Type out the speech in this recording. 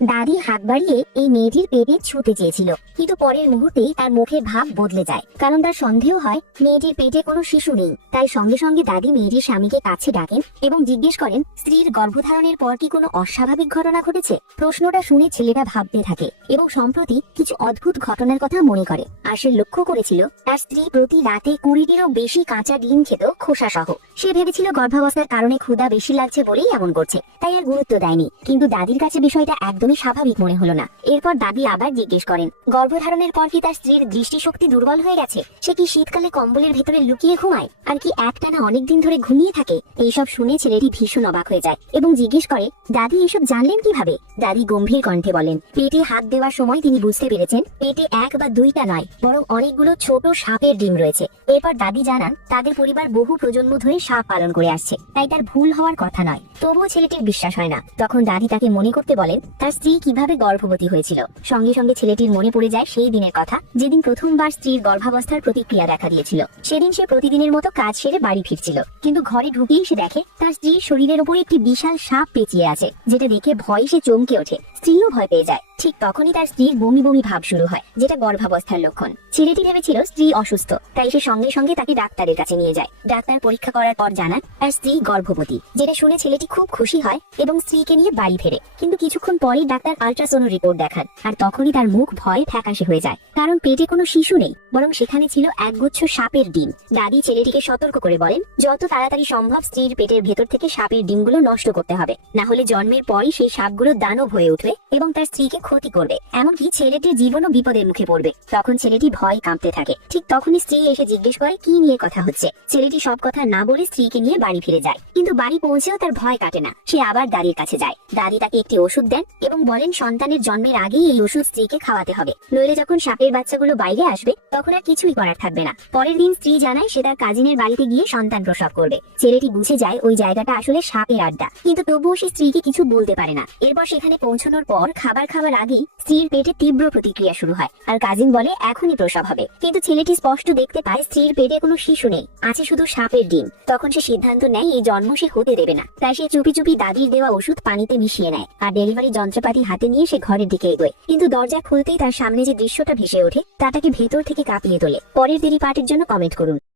দাদি হাত বাড়িয়ে এই মেয়েটির পেটে ছুঁতে চেয়েছিল, কিন্তু পরের মুহূর্তেই তার মুখের ভাব বদলে যায়, কারণ তার সন্দেহ হয় মেয়েটির পেটে কোনো শিশু নেই। তাই সঙ্গে সঙ্গে দাদি মেয়েটির স্বামীকে কাছে ডাকেন এবং জিজ্ঞেস করেন স্ত্রীর গর্ভধারণের পর কি কোনো অস্বাভাবিক ঘটনা ঘটেছে। প্রশ্নটা শুনে ছেলেটা ভাবতে থাকে এবং সম্প্রতি কিছু অদ্ভুত ঘটনার কথা মনে করে। আর সে লক্ষ্য করেছিল তার স্ত্রী প্রতি রাতে 20টিরও বেশি কাঁচা ডিম খেত খোসা সহ। সে ভেবেছিল গর্ভাবস্থার কারণে ক্ষুধা বেশি লাগছে বলেই এমন করছে, তাই আর গুরুত্ব দেয়নি। কিন্তু দাদির কাছে বিষয়টা একদমই স্বাভাবিক মনে হলো না। এরপর দাদি আবার জিজ্ঞেস করেন গর্ভধারণের পর কি তার স্ত্রীর দৃষ্টিশক্তি দুর্বল হয়ে গেছে, সে কি শীতকালে কম্বলের ভেতরে লুকিয়ে ঘুমায়, আর কি একটানা অনেকদিন ধরে ঘুমিয়ে থাকে। এইসব শুনে ছেলেটি ভীষণ অবাক হয়ে যায় এবং জিজ্ঞেস করে দাদি এসব জানলেন কিভাবে। দাদি গম্ভীর কণ্ঠে বলেন পেটে হাত দেওয়ার সময় তিনি বুঝতে পেরেছেন পেটে 1 বা 2টা নয়, বরং অনেকগুলো ছোট সাপের ডিম রয়েছে। এরপর দাদি জানান তাদের পরিবার বহু প্রজন্ম ধরে সাপ পালন করে আসছে, তাই তার ভুল হওয়ার কথা নয়। তবুও ছেলেটির বিশ্বাস হয় না। তখন দাদি তাকে মনে করতে বলেন তার স্ত্রী কিভাবে গর্ভবতী হয়েছিল। সঙ্গে সঙ্গে ছেলেটির মনে পড়ে যায় সেই দিনের কথা, যেদিন প্রথমবার স্ত্রীর গর্ভাবস্থার প্রতিক্রিয়া দেখা দিয়েছিল। সেদিন সে প্রতিদিনের মতো কাজ সেরে বাড়ি ফিরছিল, কিন্তু ঘরে ঢুকেই সে দেখে তার স্ত্রীর শরীরের উপর একটি বিশাল সাপ পেঁচিয়ে আছে, যেটা দেখে ভয়ে সে চমকে ওঠে। স্ত্রীও ভয় পেয়ে যায়। ঠিক তখনই তার স্ত্রীর বমি বমি ভাব শুরু হয়, যেটা গর্ভাবস্থার লক্ষণ। ছেলেটি ভেবেছিল স্ত্রী অসুস্থ, তাই সে সঙ্গে সঙ্গে তাকে ডাক্তারের কাছে নিয়ে যায়। ডাক্তার পরীক্ষা করার পর জানান তার স্ত্রী গর্ভবতী, যেটা শুনে ছেলেটি খুব খুশি হয় এবং স্ত্রীকে নিয়ে বাড়ি ফেরে। কিন্তু কিছুক্ষণ পরেই ডাক্তার আল্ট্রাসাউন্ড রিপোর্ট দেখান, আর তখনই তার মুখ ভয়ে ফ্যাকাশে হয়ে যায়, কারণ পেটে কোনো শিশু নেই, বরং সেখানে ছিল একগুচ্ছ সাপের ডিম। দাদি ছেলেটিকে সতর্ক করে বলেন যত তাড়াতাড়ি সম্ভব স্ত্রীর পেটের ভেতর থেকে সাপের ডিমগুলো নষ্ট করতে হবে, না হলে জন্মের পরই সেই সাপগুলো দানব হয়ে উঠবে এবং তার স্ত্রীকে ক্ষতি করবে, এমনকি ছেলেটির জীবনও বিপদের মুখে পড়বে। তখন ছেলেটি ভয় কাঁপতে থাকে। ঠিক তখনই স্ত্রী এসে জিজ্ঞেস করে কি নিয়ে কথা হচ্ছে। ছেলেটি সব কথা না বলে স্ত্রীকে নিয়ে বাড়ি ফিরে যায়, কিন্তু বাড়ি পৌঁছেও তার ভয় কাটে না। সে আবার দাদির কাছে যায়। দাদি তাকে একটি ওষুধ দেন এবং বলেন সন্তানের জন্মের আগেই এই ওষুধ স্ত্রীকে খাওয়াতে হবে, নইলে যখন সাপের বাচ্চাগুলো বাইরে আসবে তখন আর কিছুই করার থাকবে না। পরের দিন স্ত্রী জানায় সে তার কাজিনের বাড়িতে গিয়ে সন্তান প্রসব করবে। ছেলেটি বুঝে যায় ওই জায়গাটা আসলে সাপের আড্ডা, কিন্তু তবুও সে স্ত্রীকে কিছু বলতে পারে না। এরপর সেখানে পৌঁছানোর পর খাবার খাওয়ার আগেই স্ত্রীর পেটে তীব্র প্রতিক্রিয়া শুরু হয়, আর কাজিন বলে এখনই প্রসব হবে। কিন্তু ছেলেটি স্পষ্ট দেখতে পায় স্ত্রীর পেটে কোনো শিশু নেই, আছে শুধু সাপের ডিম। তখন সে সিদ্ধান্ত নেয় এই জন্ম সে হতে দেবে না। তাই সে চুপি চুপি দাদির দেওয়া ওষুধ পানিতে মিশিয়ে নেয় আর ডেলিভারি যন্ত্রপাতি হাতে নিয়ে সে ঘরের দিকে এগোয়। কিন্তু দরজা খুলতেই তার সামনে যে দৃশ্যটা ভেসে ওঠে তা তাকে ভেতর থেকে কাঁপিয়ে তোলে। পরের দেরি পার্টের জন্য কমেন্ট করুন।